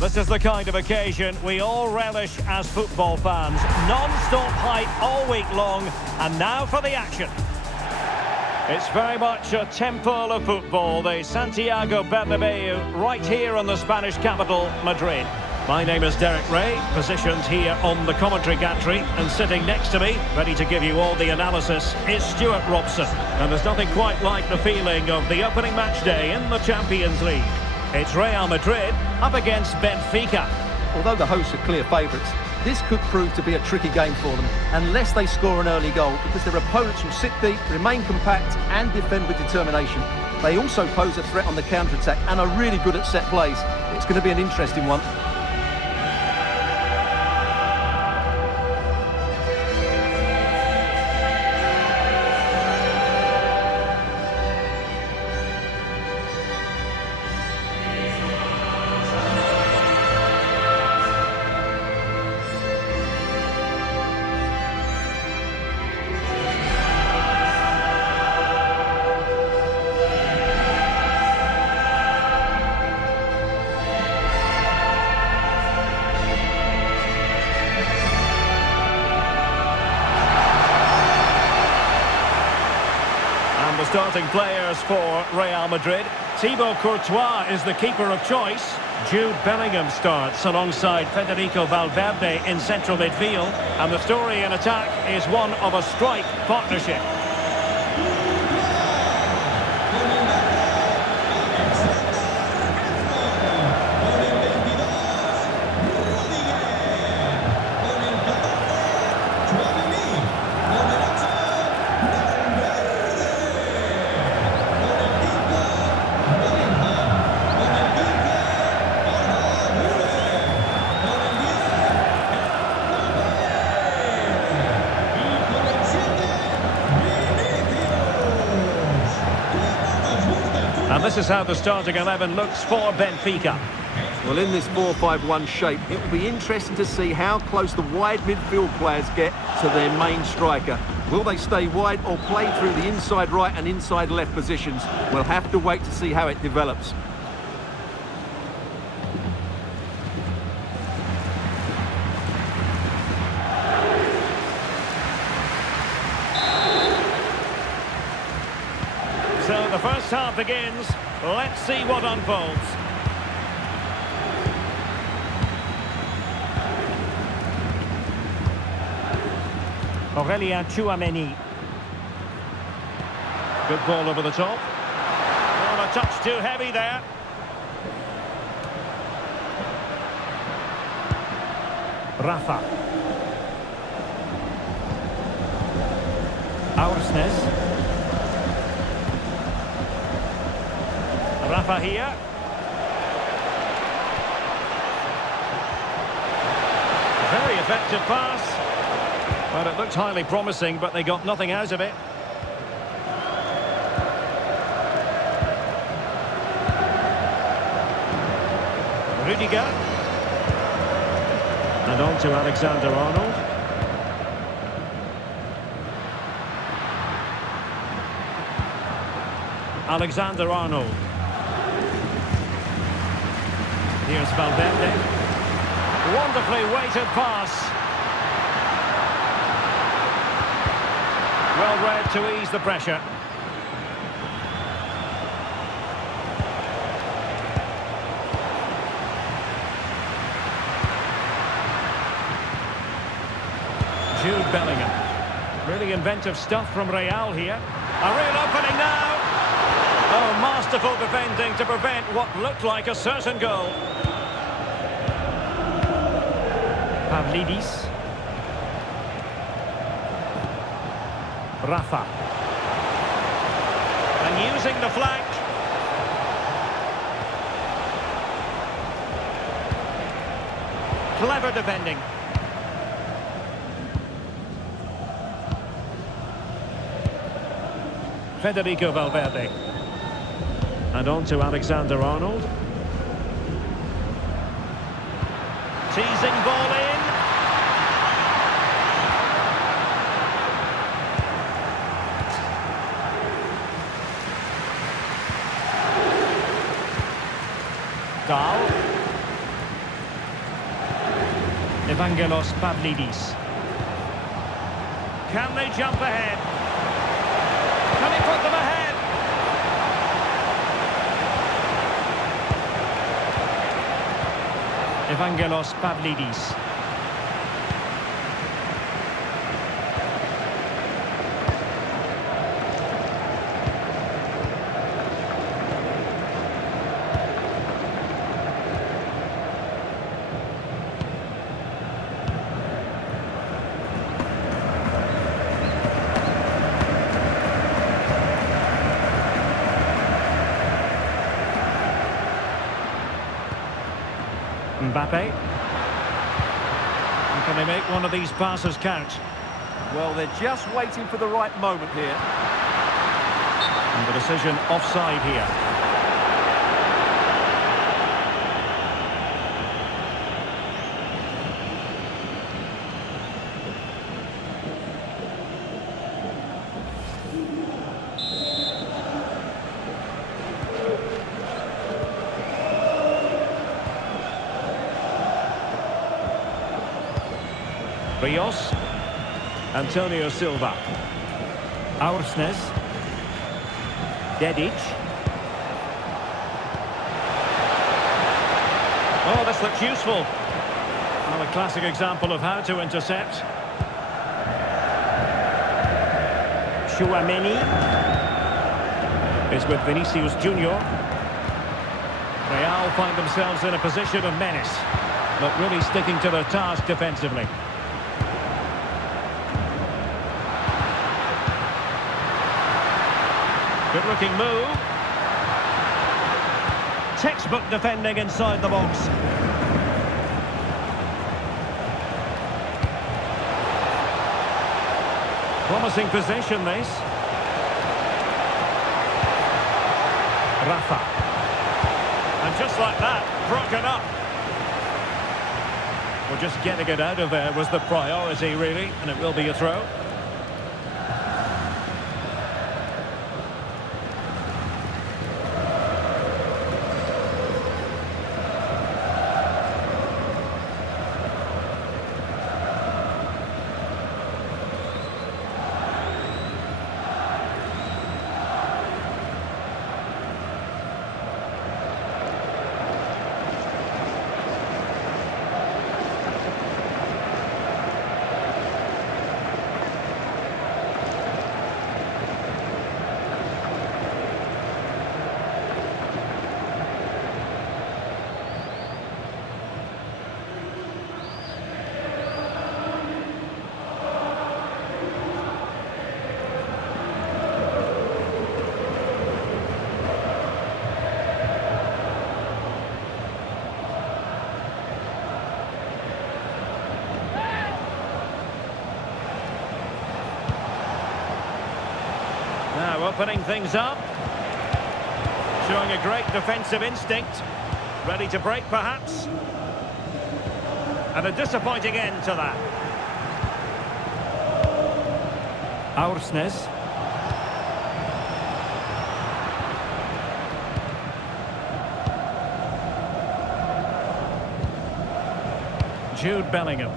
This is the kind of occasion we all relish as football fans. Non-stop hype all week long, and now for the action. It's very much a temple of football, the Santiago Bernabeu, right here in the Spanish capital, Madrid. My name is Derek Ray, positioned here on the commentary gantry, and sitting next to me, ready to give you all the analysis, is Stuart Robson. And there's nothing quite like the feeling of the opening match day in the Champions League. It's Real Madrid up against Benfica. Although the hosts are clear favourites, this could prove to be a tricky game for them, unless they score an early goal, because their opponents will sit deep, remain compact and defend with determination. They also pose a threat on the counter-attack and are really good at set plays. It's going to be an interesting one. Starting players for Real Madrid. Thibaut Courtois is the keeper of choice. Jude Bellingham starts alongside Federico Valverde in central midfield. And the story in attack is one of a strike partnership. And this is how the starting 11 looks for Benfica. Well, in this 4-5-1 shape, it will be interesting to see how close the wide midfield players get to their main striker. Will they stay wide or play through the inside right and inside left positions? We'll have to wait to see how it develops. So the first half begins. Let's see what unfolds. Aurélien Tchouameni. Good ball over the top. Oh, a touch too heavy there. Rafa. Aursnes. Rafa here. Very effective pass. Well, it looked highly promising, but they got nothing out of it. Rudiger. And on to Alexander-Arnold. Alexander-Arnold. Here's Valverde. Wonderfully weighted pass. Well read to ease the pressure. Jude Bellingham. Really inventive stuff from Real here. A real opening now. Oh, masterful defending to prevent what looked like a certain goal. Pavlidis. Rafa. And using the flank. Clever defending. Federico Valverde. And on to Alexander-Arnold. Teasing ball in. Carvajal. Evangelos Pavlidis. Can they jump ahead? Can he put them ahead? Evangelos Pavlidis. Mbappe. And can they make one of these passes count? Well, they're just waiting for the right moment here. And the decision offside here. Rios, Antonio Silva, Aursnes, Dedic. Oh, this looks useful. Well, a classic example of how to intercept. Chouameni is with Vinicius Junior. Real find themselves in a position of menace, but really sticking to their task defensively. Good-looking move. Textbook defending inside the box. Promising possession, this. Rafa. And just like that, broken up. Well, just getting it out of there was the priority, really, and it will be a throw. Now opening things up. Showing a great defensive instinct. Ready to break, perhaps. And a disappointing end to that. Aursnes. Jude Bellingham.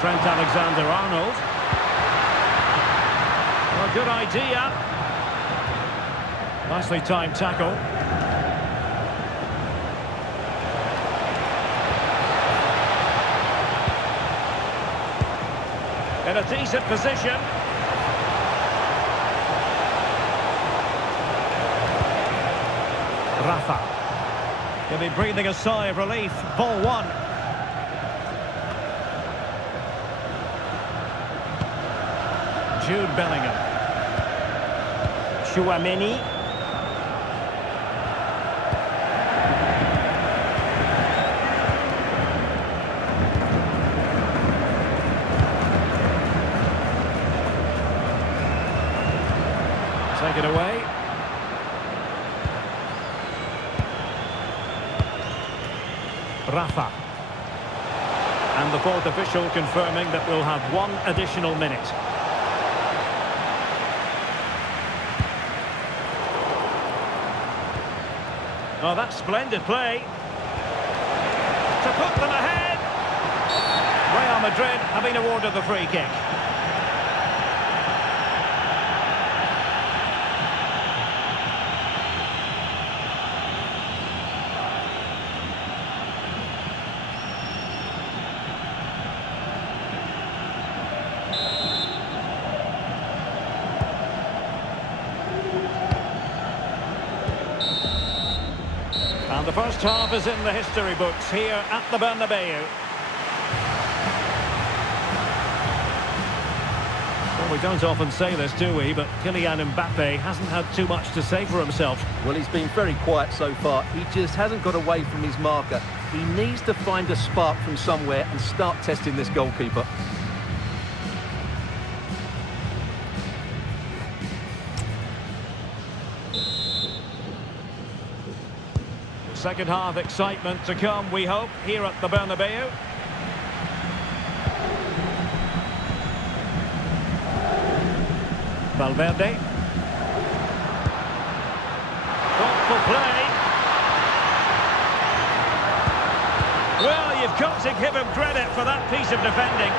Trent Alexander-Arnold. Well, good idea. Nicely timed tackle. In a decent position. Rafa. He'll be breathing a sigh of relief. Ball one. Jude Bellingham. Chouameni. Take it away. Rafa. And the fourth official confirming that we'll have one additional minute. Oh, that's splendid play. To put them ahead. Real Madrid have been awarded the free kick. And the first half is in the history books here at the Bernabeu. Well, we don't often say this, do we? But Kylian Mbappe hasn't had too much to say for himself. Well, he's been very quiet so far. He just hasn't got away from his marker. He needs to find a spark from somewhere and start testing this goalkeeper. Second half excitement to come, we hope, here at the Bernabeu. Valverde. Thoughtful play. Well, you've got to give him credit for that piece of defending.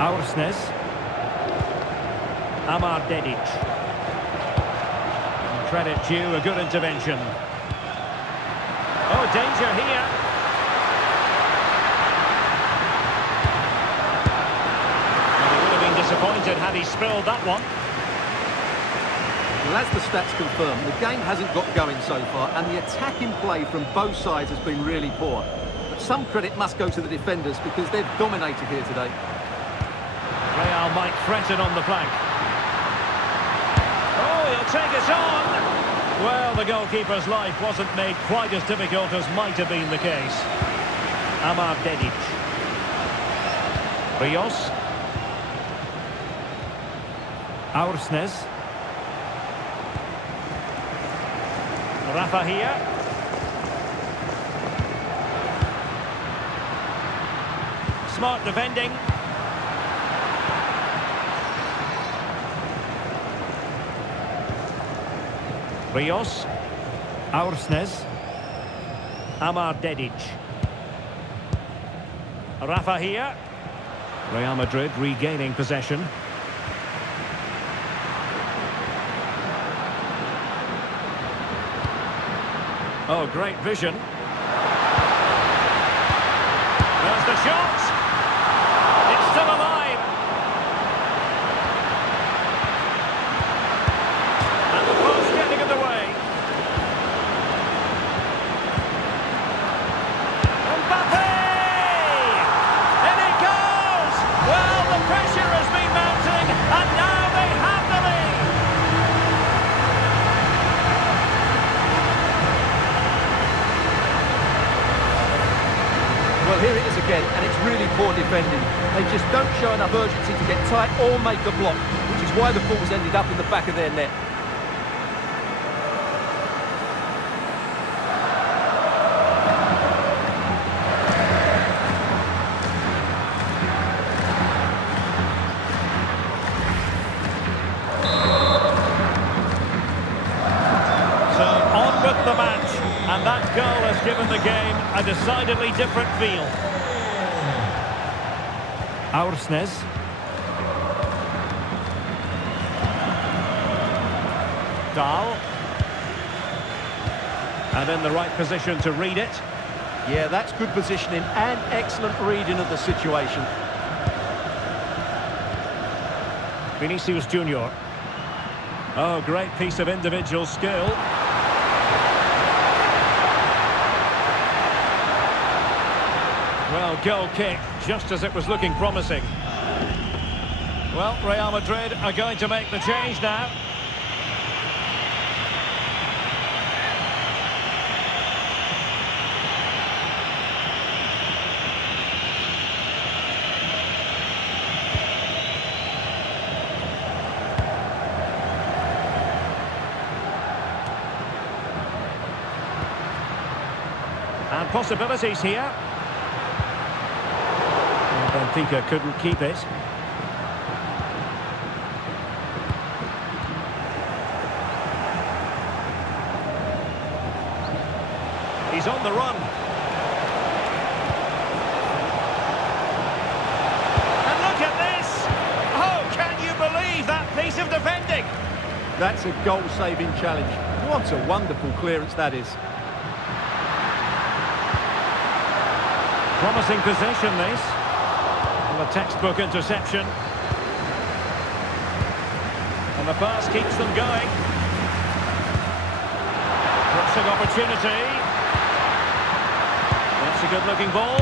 Aursnes. Amar Dedic. Credit due, a good intervention. Oh, danger here. Well, he would have been disappointed had he spilled that one. Well, as the stats confirm, the game hasn't got going so far, and the attacking play from both sides has been really poor. But some credit must go to the defenders because they've dominated here today. Real might threaten on the flank. Oh, he'll take it on. Well, the goalkeeper's life wasn't made quite as difficult as might have been the case. Amar Dedic. Rios. Aursnes. Rafa here. Smart defending. Rios, Aursnes, Amar Dedic. Rafa here. Real Madrid regaining possession. Oh, great vision. There's the shot. It's still alive. And the post getting in the way. Mbappe! In he goes! Well, the pressure has been mounting, and now they have the lead. Well, here it is again, and it's really poor defending. They just don't show enough urgency to get tight or make a block, which is why the ball's ended up in the back of their net. So on with the match, and that goal has given the game a decidedly different feel. Aursnes. Dahl. And in the right position to read it. Yeah, that's good positioning and excellent reading of the situation. Vinicius Junior. Oh, great piece of individual skill. Well, goal kick, just as it was looking promising. Well, Real Madrid are going to make the change now. And possibilities here. And Benfica couldn't keep it. He's on the run. And look at this! Oh, can you believe that piece of defending? That's a goal-saving challenge. What a wonderful clearance that is. Promising possession, this. And a textbook interception. And the pass keeps them going. Crossing opportunity. That's a good-looking ball.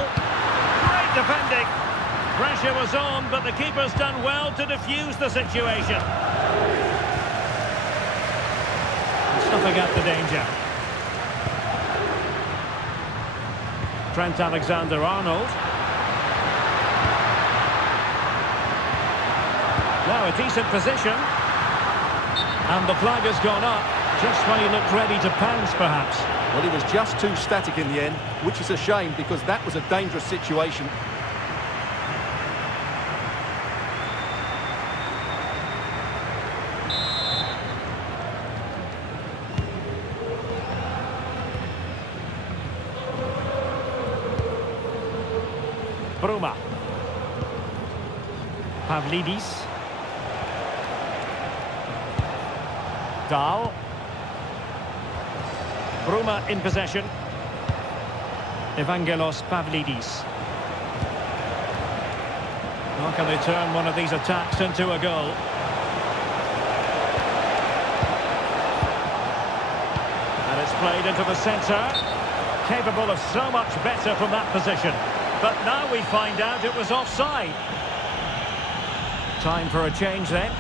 Great defending. Pressure was on, but the keeper's done well to defuse the situation. Snuffing out the danger. Trent Alexander-Arnold. Now a decent position. And the flag has gone up, just when he looked ready to pounce, perhaps. Well, he was just too static in the end, which is a shame because that was a dangerous situation. Bruma. Pavlidis. Dahl. Bruma in possession. Evangelos Pavlidis. How can they turn one of these attacks into a goal? And it's played into the centre. Capable of so much better from that position. But now we find out it was offside. Time for a change then.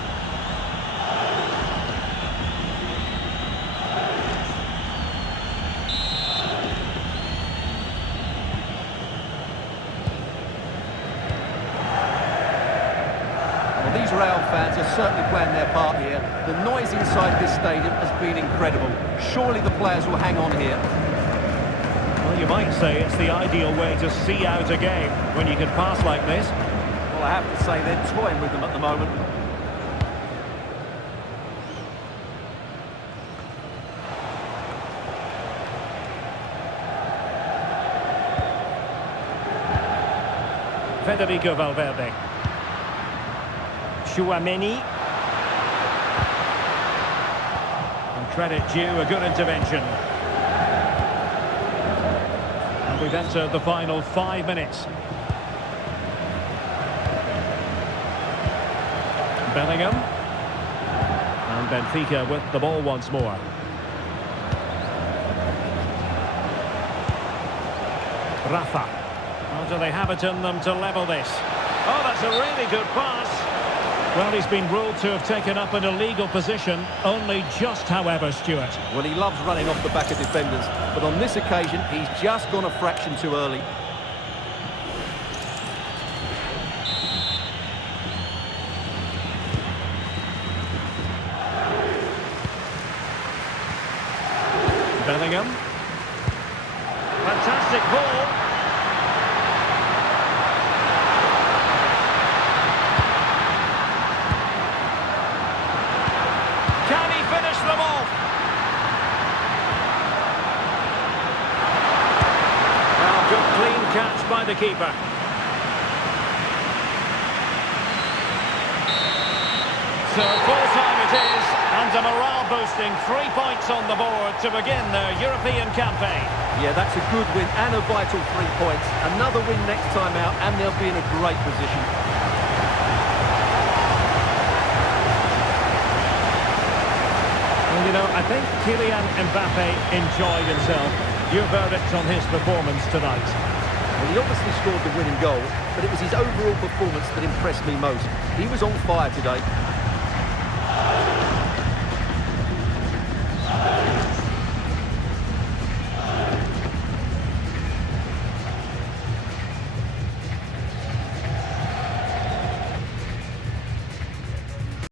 Well, these Real fans are certainly playing their part here. The noise inside this stadium has been incredible. Surely the players will hang on here. Well, you might say it's the ideal way to see out a game when you can pass like this. Well, I have to say they're toying with them at the moment. Federico Valverde. Chouameni. And credit due, a good intervention. We've entered the final 5 minutes. Bellingham. And Benfica with the ball once more. Rafa. How do they have it in them to level this? Oh, that's a really good pass. Well, he's been ruled to have taken up an illegal position, only just, however, Stuart. Well, he loves running off the back of defenders, but on this occasion, he's just gone a fraction too early. Bellingham. Fantastic ball. Can he finish them off? Well, good clean catch by the keeper. So full time it is, and a morale-boosting 3 points on the board to begin their European campaign. Yeah, that's a good win and a vital 3 points. Another win next time out, and they'll be in a great position. Well, you know, I think Kylian Mbappe enjoyed himself. Your verdict on his performance tonight? Well, he obviously scored the winning goal, but it was his overall performance that impressed me most. He was on fire today.